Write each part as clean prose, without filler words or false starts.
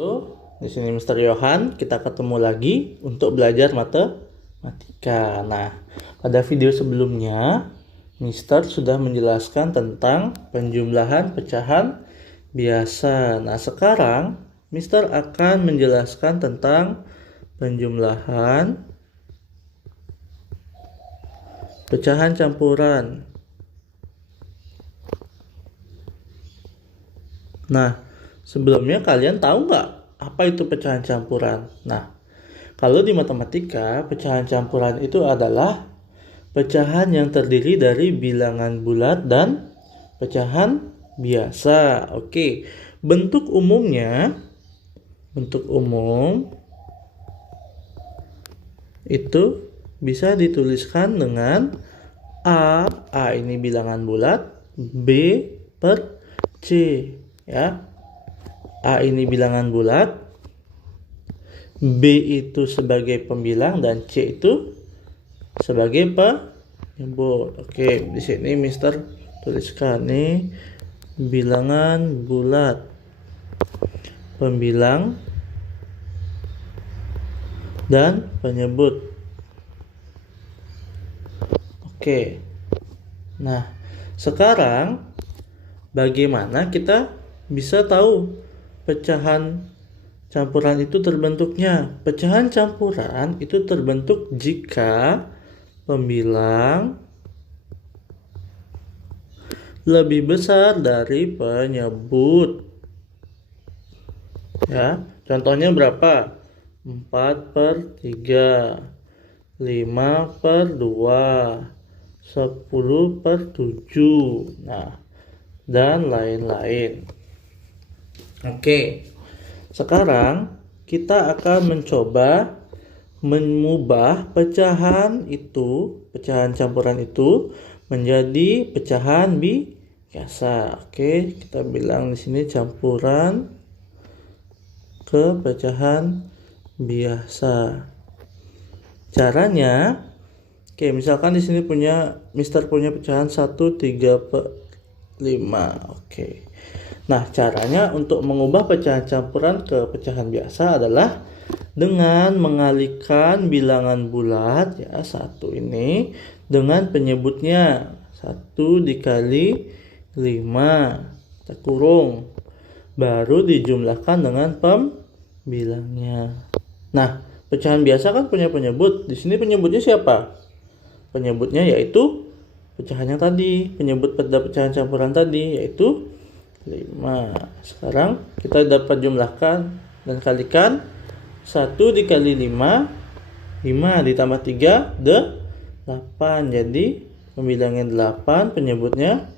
Di sini Mr. Johan, kita ketemu lagi untuk belajar matematika. Nah, pada video sebelumnya, Mr. sudah menjelaskan tentang penjumlahan pecahan biasa. Nah, sekarang Mr. akan menjelaskan tentang penjumlahan pecahan campuran. Nah, sebelumnya kalian tahu nggak apa itu pecahan campuran? Nah, kalau di matematika, pecahan campuran itu adalah pecahan yang terdiri dari bilangan bulat dan pecahan biasa. Oke, bentuk umum itu bisa dituliskan dengan A ini bilangan bulat, B per C, ya. A ini bilangan bulat, B itu sebagai pembilang dan C itu sebagai penyebut. Oke, di sini Mister tuliskan nih bilangan bulat, pembilang dan penyebut. Oke. Nah, sekarang bagaimana kita bisa tahu pecahan campuran itu terbentuknya? Pecahan campuran itu terbentuk jika pembilang lebih besar dari penyebut. Ya, contohnya berapa? 4/3, 5/2, 10/7. Nah, dan lain-lain. Oke, sekarang kita akan mencoba mengubah pecahan campuran itu menjadi pecahan biasa. Oke, kita bilang di sini campuran ke pecahan biasa. Caranya, oke, misalkan di sini Mister punya pecahan 1/3/5. Oke. Nah, caranya untuk mengubah pecahan campuran ke pecahan biasa adalah dengan mengalihkan bilangan bulat, ya, 1 ini dengan penyebutnya 1 dikali 5, kita kurung, baru dijumlahkan dengan pembilangnya. Nah, pecahan biasa kan punya penyebut. Di sini penyebutnya siapa? Penyebutnya yaitu pecahan yang tadi, penyebut pada pecahan campuran tadi yaitu 5. Sekarang kita dapat jumlahkan dan kalikan 1 dikali 5, 5 ditambah 3, 8. Jadi pembilangnya 8, penyebutnya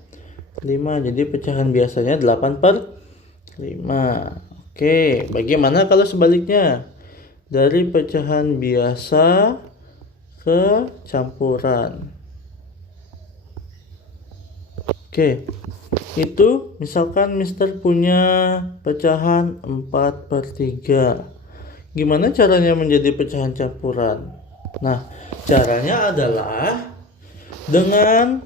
5. Jadi pecahan biasanya 8/5. Oke, bagaimana kalau sebaliknya? Dari pecahan biasa ke campuran. Oke, itu misalkan Mister punya pecahan 4/3. Gimana caranya menjadi pecahan campuran? Nah, caranya adalah dengan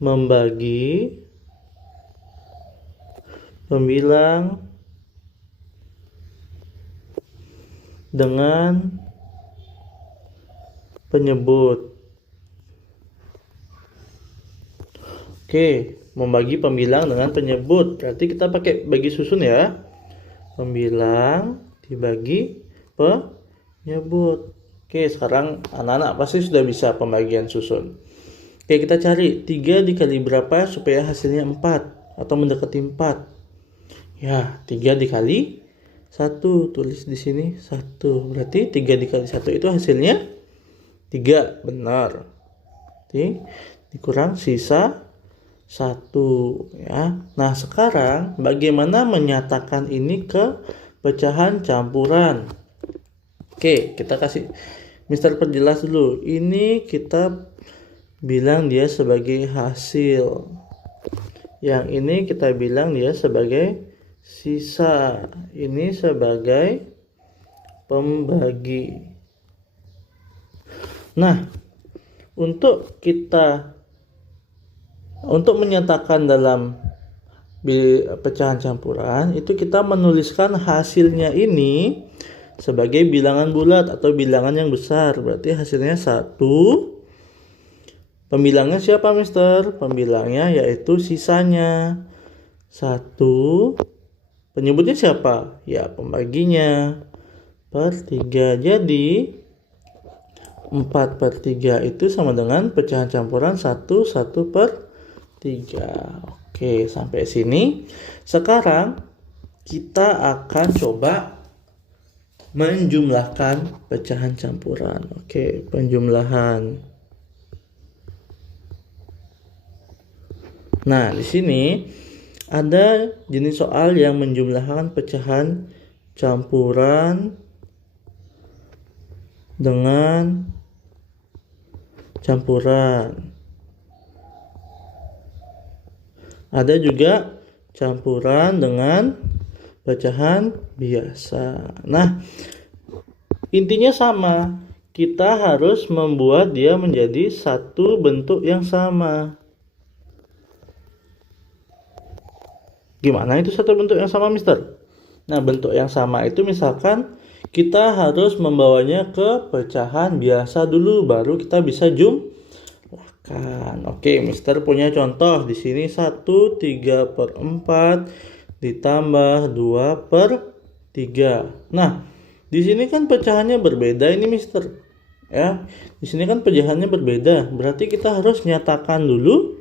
membagi pembilang dengan penyebut. Oke, membagi pembilang dengan penyebut. Berarti kita pakai bagi susun ya. Pembilang dibagi penyebut. Oke, sekarang anak-anak pasti sudah bisa pembagian susun. Oke, kita cari 3 dikali berapa supaya hasilnya 4 atau mendekati 4. Ya, 3 dikali 1. Tulis di sini 1. Berarti 3 dikali 1 itu hasilnya 3. Benar. Oke, dikurang sisa 1, ya. Nah, sekarang bagaimana menyatakan ini ke pecahan campuran? Oke, kita kasih Mister perjelas dulu. Ini kita bilang dia sebagai hasil. Yang ini kita bilang dia sebagai sisa. Ini sebagai pembagi. Nah, untuk menyatakan dalam pecahan campuran, itu kita menuliskan hasilnya ini sebagai bilangan bulat atau bilangan yang besar. Berarti hasilnya 1. Pembilangnya siapa, Mister? Pembilangnya yaitu sisanya 1. Penyebutnya siapa? Ya, pembaginya per 3. Jadi 4/3 itu sama dengan pecahan campuran 1/3. Oke, sampai sini. Sekarang kita akan coba menjumlahkan pecahan campuran. Oke, penjumlahan. Nah, di sini ada jenis soal yang menjumlahkan pecahan campuran dengan campuran. Ada juga campuran dengan pecahan biasa. Nah, intinya sama. Kita harus membuat dia menjadi satu bentuk yang sama. Gimana itu satu bentuk yang sama, Mister? Nah, bentuk yang sama itu misalkan kita harus membawanya ke pecahan biasa dulu, baru kita bisa jumlahkan. Oke, Mister punya contoh di sini 1/3/4 ditambah 2/3. Nah, di sini kan pecahannya berbeda ini, Mister. Ya, di sini kan pecahannya berbeda. Berarti kita harus nyatakan dulu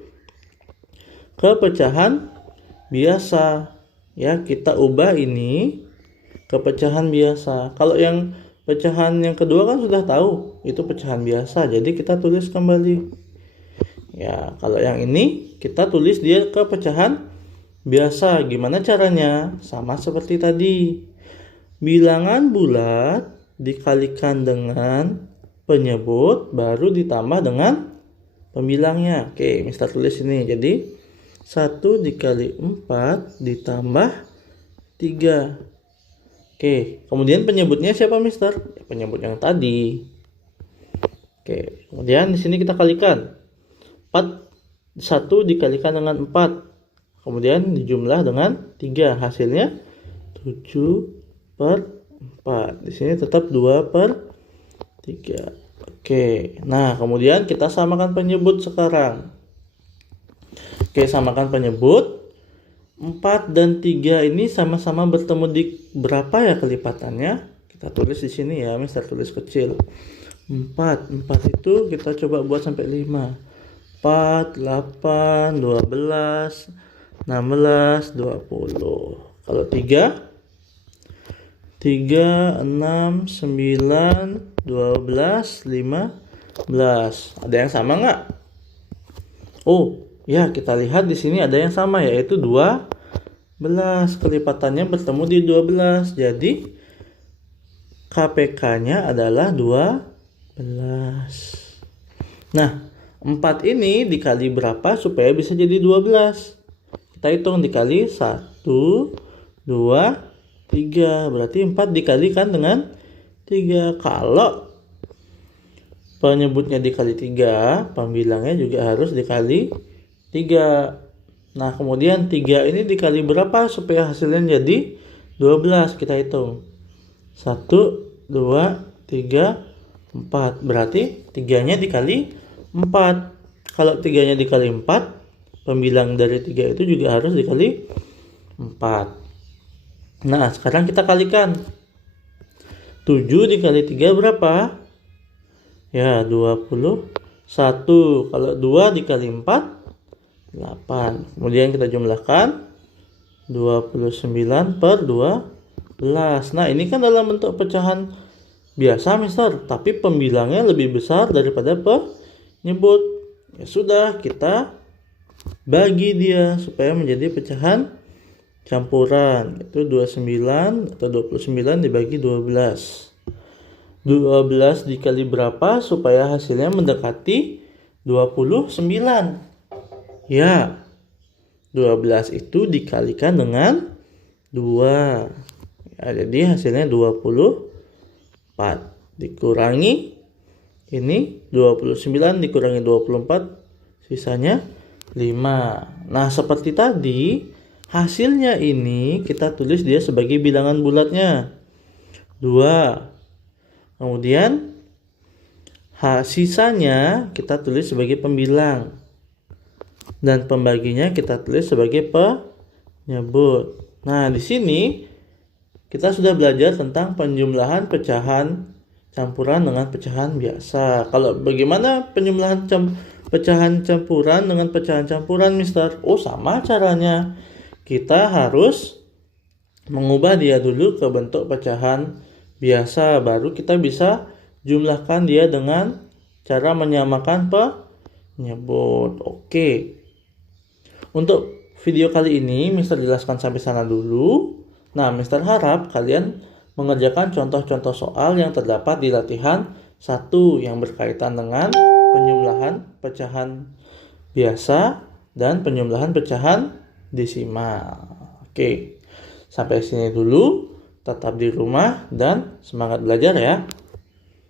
ke pecahan biasa. Ya, kita ubah ini ke pecahan biasa. Kalau yang pecahan yang kedua kan sudah tahu itu pecahan biasa, jadi kita tulis kembali. Ya, kalau yang ini kita tulis dia ke pecahan biasa. Gimana caranya? Sama seperti tadi. Bilangan bulat dikalikan dengan penyebut baru ditambah dengan pembilangnya. Oke, Mister tulis ini. Jadi 1 dikali 4 ditambah 3. Oke, kemudian penyebutnya siapa, Mister? Penyebut yang tadi. Oke, kemudian di sini kita kalikan. 1 dikalikan dengan 4. Kemudian dijumlah dengan 3. Hasilnya 7/4. Di sini tetap 2/3. Oke, nah kemudian kita samakan penyebut sekarang. Oke, samakan penyebut. 4 dan 3 ini sama-sama bertemu di berapa ya kelipatannya? Kita tulis di sini ya, Mister tulis kecil. 4 itu kita coba buat sampai 5. 4, 8, 12, 16, 20. Kalau 3, 6, 9, 12, 15. Ada yang sama nggak? Oh, ya, kita lihat di sini ada yang sama, yaitu 12. Kelipatannya bertemu di 12. Jadi KPK-nya adalah 12. Nah, 4 ini dikali berapa supaya bisa jadi 12? Kita hitung dikali 1, 2, 3. Berarti 4 dikalikan dengan 3. Kalau penyebutnya dikali 3, pembilangnya juga harus dikali 3. Nah, kemudian 3 ini dikali berapa supaya hasilnya jadi 12? Kita hitung. 1, 2, 3, 4. Berarti 3-nya dikali 4. Kalau 3-nya dikali 4, pembilang dari 3 itu juga harus dikali 4. Nah, sekarang kita kalikan. 7 dikali 3 berapa? Ya, 21. Kalau 2 dikali 4, 8. Kemudian kita jumlahkan 29/12. Nah, ini kan dalam bentuk pecahan biasa, Mister, tapi pembilangnya lebih besar daripada penyebut. Ya sudah, kita bagi dia supaya menjadi pecahan campuran. Itu 29 atau 29 dibagi 12. 12 dikali berapa supaya hasilnya mendekati 29? Ya, 12 itu dikalikan dengan 2. Ya, jadi hasilnya 24. Dikurangi ini 29 dikurangi 24, sisanya 5. Nah, seperti tadi, Hasilnya ini kita tulis dia sebagai bilangan bulatnya 2. Kemudian sisanya kita tulis sebagai pembilang. Dan pembaginya kita tulis sebagai penyebut. Nah, di sini kita sudah belajar tentang penjumlahan pecahan campuran dengan pecahan biasa. Kalau bagaimana penjumlahan pecahan campuran dengan pecahan campuran, Mister? Oh, sama caranya. Kita harus mengubah dia dulu ke bentuk pecahan biasa, baru kita bisa jumlahkan dia dengan cara menyamakan penyebut. Oke. Untuk video kali ini Mister jelaskan sampai sana dulu. Nah, Mister harap kalian mengerjakan contoh-contoh soal yang terdapat di latihan 1 yang berkaitan dengan penjumlahan pecahan biasa dan penjumlahan pecahan desimal. Oke, sampai sini dulu. Tetap di rumah dan semangat belajar ya.